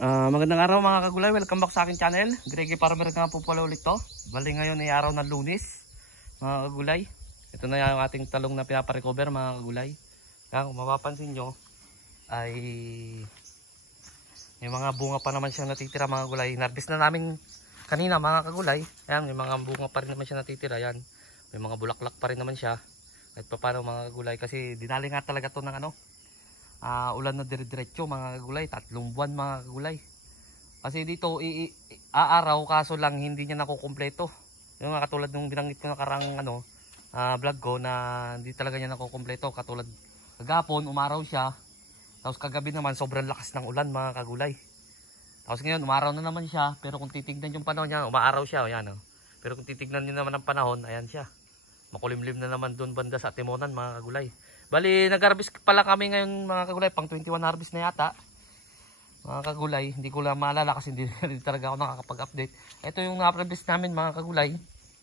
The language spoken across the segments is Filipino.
Magandang araw mga kagulay, welcome back sa aking channel. Gregi Farmer nga po pala ulit to. Bali ngayon ay araw ng Lunes mga kagulay. Ito na yung ating talong na pinaparecover mga kagulay. Kaya kung mapapansin nyo ay may mga bunga pa naman siyang natitira mga kagulay. Narbis na namin kanina mga kagulay. Ayan, may mga bunga pa rin naman siya natitira. Ayan, may mga bulaklak pa rin naman siya. At paano mga kagulay, kasi dinali nga talaga to ng ulan na dire-diretso mga kagulay, 3 buwan mga kagulay. Kasi dito aaraw, kaso lang hindi niya nakukumpleto. Yung katulad nung binanggit ko nakarang vlog ko na hindi talaga niya nakukumpleto. Katulad kagapon umaraw siya, tapos kagabi naman sobrang lakas ng ulan mga kagulay. Tapos ngayon umaraw na naman siya, pero kung titignan yung panahon niya, umaaraw siya, ayan. Pero kung titignan niyo naman ang panahon, ayan siya. Makulimlim na naman doon banda sa Timonan mga kagulay. Bali, nag-harvest pala kami ngayon mga kagulay, pang 21 harvest na yata. Mga kagulay, hindi ko lang maalala kasi hindi talaga ako nakakapag-update. Ito yung na-harvest namin mga kagulay.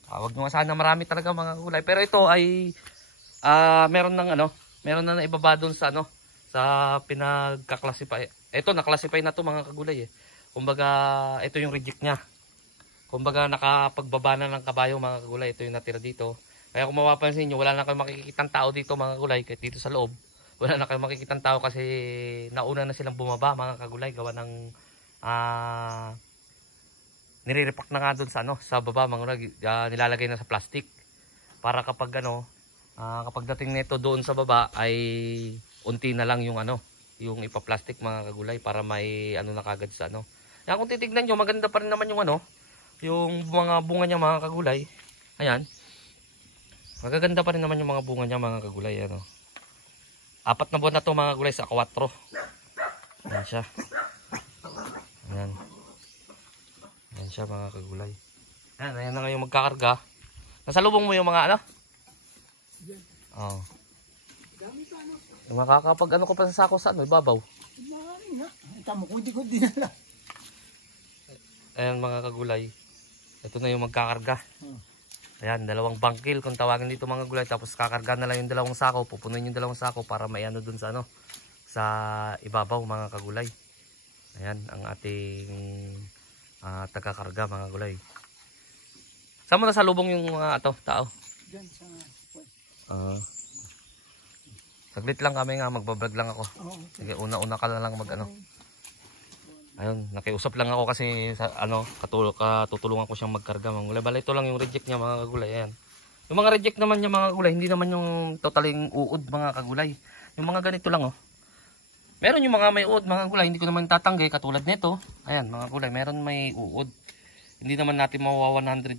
Wag nyo sana, marami talaga mga kagulay. Pero ito ay meron na naibaba doon sa sa pinagka-classify. Ito na-classify na to mga kagulay eh. Kumbaga, ito yung reject niya. Kumbaga, nakapagbaba na ng kabayo mga kagulay. Ito yung natira dito. Kaya kung mapapansin nyo, wala na kayong makikitang tao dito mga kagulay. Kahit dito sa loob, wala na kayong makikitang tao kasi nauna na silang bumaba mga kagulay. Gawa ng nire-repack na nga doon sa baba mga kagulay. Nilalagay na sa plastic. Para kapag kapag dating nito doon sa baba ay unti na lang yung yung ipa-plastic mga kagulay para may na kagad sa Kaya kung titignan nyo, maganda pa rin naman yung yung mga bunga niya mga kagulay. Ayan. Magaganda pa rin naman yung mga bunga niya mga kagulay. 4 na buwan na to mga kagulay sa 4. Ayan siya. Ayan. Ayan siya mga kagulay. Ayan na ngayon magkakarga. Nasalubong mo yung mga Oo. Makakapag ko pa sa sako sa ibabaw. Tamo ko hindi ko dinala. Ayan mga kagulay. Ito na yung magkakarga. Ayan, 2 bangkil kung tawagin dito mga gulay. Tapos kakarga na lang yung 2 sako. Pupunuin yung 2 sako para may dun sa sa ibabaw mga kagulay. Ayan ang ating tagakarga mga gulay. Saan mo nasalubong yung mga tao? Diyan sa saglit lang kami nga, magbablog lang ako. Sige, una-una ka na lang Ayun, nakiusap lang ako kasi sa katutulungan ko siyang magkarga mga gulay. Bale, ito lang yung reject niya mga kagulay. Ayan. Yung mga reject naman niya mga kagulay, hindi naman yung totaling uod mga kagulay. Yung mga ganito lang Meron yung mga may uod mga kagulay, hindi ko naman tatanggi katulad nito. Ayan mga kagulay, meron may uod. Hindi naman natin mawawa 100%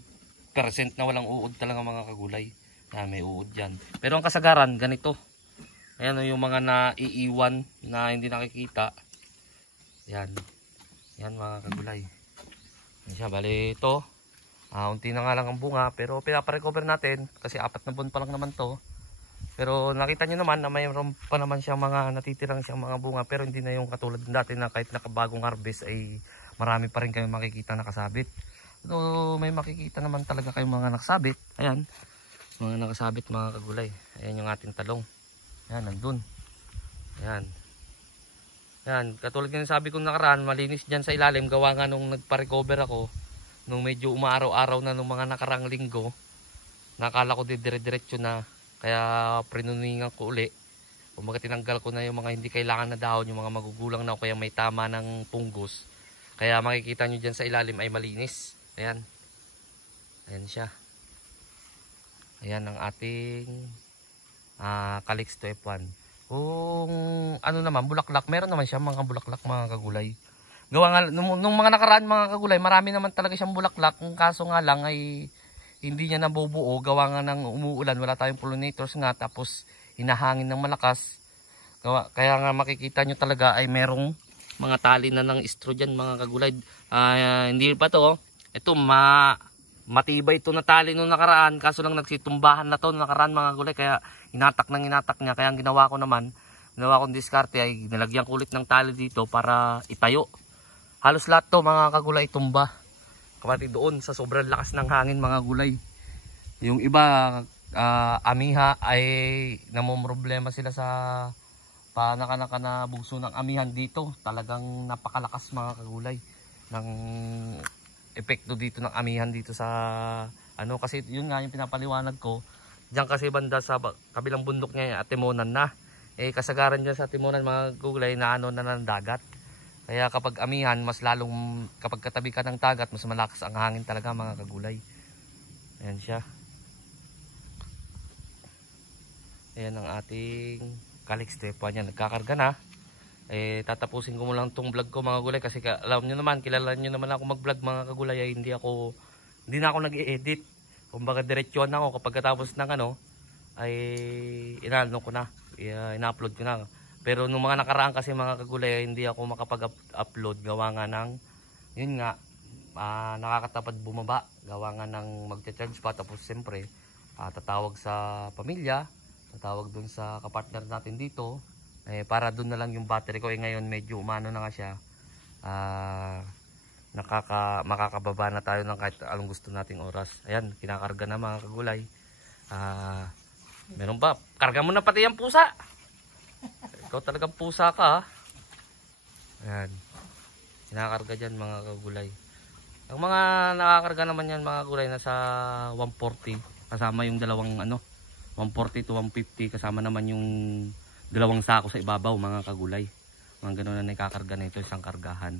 na walang uod talaga mga kagulay. Ayan, may uod yan. Pero ang kasagaran, ganito. Ayan yung mga naiiwan na hindi nakikita. Ayan. Yan mga kagulay. Yan siya, bali ito. Unti na nga lang ang bunga, pero pinaparecover natin kasi 4 na buwan pa lang naman to. Pero nakita nyo naman na mayroon pa naman siyang mga natitirang siyang mga bunga, pero hindi na yung katulad dati na kahit nakabagong harvest ay marami pa rin kayong makikita nakasabit. So may makikita naman talaga kayong mga nakasabit. Ayan, mga nakasabit mga kagulay. Ayan yung ating talong. Ayan, nandun. Ayan. Yan, katulad ng sabi ko nakaraan, malinis dyan sa ilalim. Gawa nga nung nagpa-recover ako, nung medyo umaaraw-araw na nung mga nakarang linggo, nakala ko dire-diretso na, kaya prinuningan ko uli. Kung tinanggal ko na yung mga hindi kailangan na dahon, yung mga magugulang na o kaya may tama ng punggos. Kaya makikita nyo dyan sa ilalim ay malinis. Ayan. Ayan siya. Ayan ang ating Calixto F1. Kung naman, bulaklak, meron naman siya mga bulaklak mga kagulay. Gawa nga, nung mga nakaraan mga kagulay, marami naman talaga siyang bulaklak. Ang kaso nga lang ay hindi niya nabubuo. Gawa nga ng umuulan, wala tayong pollinators nga, tapos hinahangin ng malakas. Kaya nga makikita nyo talaga ay merong mga tali na ng straw dyan mga kagulay. Hindi pa to. Ito matibay ito na tali nung nakaraan, kaso lang nagsitumbahan na to nung nakaraan mga kagulay, kaya hinatak niya. Kaya ang ginawa kong diskarte ay nilagyan ko ulit ng tali dito para itayo. Halos lahat to mga kagulay tumba, kapatid doon sa sobrang lakas ng hangin mga gulay. Yung iba amiha ay namomroblema sila sa Panaka na bugso ng amihan dito. Talagang napakalakas mga kagulay ng epekto dito ng amihan dito sa ano, kasi yun nga yung pinapaliwanag ko. Diyan kasi banda sa kabilang bundok niya Timonan na. Kasagaran dyan sa Timonan mga kagulay na ano na ng dagat. Kaya kapag amihan, mas lalong kapag katabi ka ng dagat, mas malakas ang hangin talaga mga kagulay. Ayan siya. Ayan ang ating Calix Tepa niya. Nagkakarga na. Tatapusin ko mo lang tong vlog ko mga kagulay. Kasi alam nyo naman, kilala nyo naman ako mag vlog mga kagulay. Ay hindi na ako nag-i-edit. Kumbaga diretsyon ako kapag katapos ng ano, ay inano ko na. Ina-upload ko na. Pero nung mga nakaraan kasi mga kagulay, hindi ako makapag-upload. Gawa nga ng, yun nga, nakakatapad bumaba. Gawa nga ng mag-charge pa. Tapos siyempre, tatawag sa pamilya. Tatawag dun sa kapartner natin dito. Para dun na lang yung battery ko. Ngayon medyo umano na nga siya. Makakababa na tayo ng kahit anong gusto nating oras. Ayan, kinakarga na mga kagulay. Meron ba? Karga mo na pati yung pusa. Ikaw talagang pusa ka ha. Ayan. Kinakarga dyan mga kagulay. Ang mga nakakarga naman yan mga kagulay nasa 140. Kasama yung dalawang ano, 140 to 150. Kasama naman yung dalawang sako sa ibabaw mga kagulay. Mga gano'n na nakakarga na ito, isang kargahan.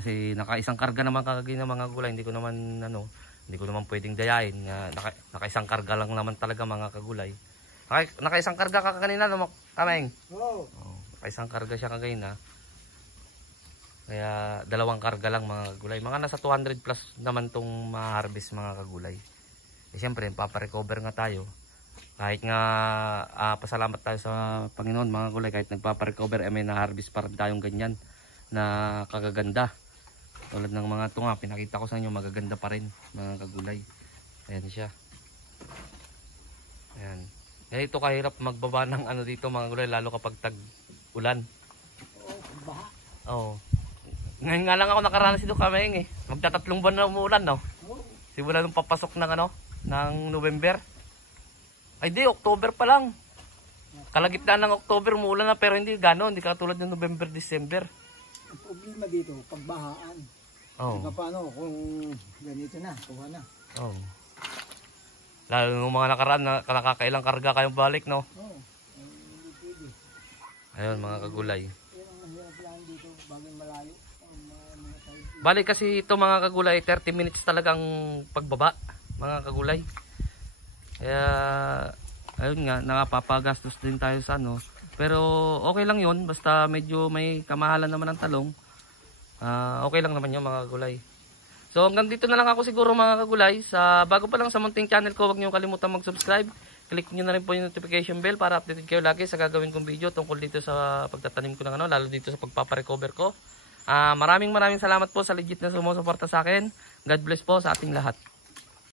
Kasi naka-isang karga naman kagagay ng mga kagulay. Hindi ko naman pwedeng dayain. Naka-isang karga lang naman talaga mga kagulay. Naka-isang karga ka kanina no, Kameng? Oo. Naka-isang karga siya kanina. Kaya dalawang karga lang mga kagulay. Mga nasa 200 plus naman tong ma-harvest mga kagulay. Siyempre, paparecover nga tayo. Kahit nga pasalamat tayo sa Panginoon mga kagulay. Kahit nagpaparecover, may na-harvest pa rin tayong ganyan na kagaganda. Tulad ng mga ito nga, pinakita ko sa inyo, magaganda pa rin mga kagulay. Ayan siya. Ayan. Kaya ito kahirap magbaba ng ano dito mga kagulay, lalo kapag tag-ulan. Baha. Oo. Ngayon nga lang ako nakaranas dito Kameng Magtatatlong buwan na umuulan no. Simula nung papasok ng ano, ng November. Ay di, October pa lang. Kalagitnaan ng October umuulan na pero hindi gano'n, hindi katulad ng November, December. Ang problema dito, pagbahaan. Paano kung ganito na, kuha na. Lalo nung mga nakaraan na nakakailang karga kayong balik no. Hindi pwede. Ayun mga kagulay. Yan ang mahirap lang dito, bagay malayo. Balik kasi ito mga kagulay, 30 minutes talagang pagbaba mga kagulay. Kaya ayun nga, nakapapagastos din tayo sa ano. Pero okay lang yun, basta medyo may kamahalan naman ng talong. Okay lang naman yun mga kagulay. So hanggang dito na lang ako siguro mga kagulay. Bago pa lang sa munting channel ko, huwag niyo kalimutan mag-subscribe. Click niyo na rin po yung notification bell para updated kayo lagi sa gagawin kong video tungkol dito sa pagtatanim ko ng ano, lalo dito sa pagpaparecover ko. Maraming salamat po sa legit na sumusuporta sa akin. God bless po sa ating lahat.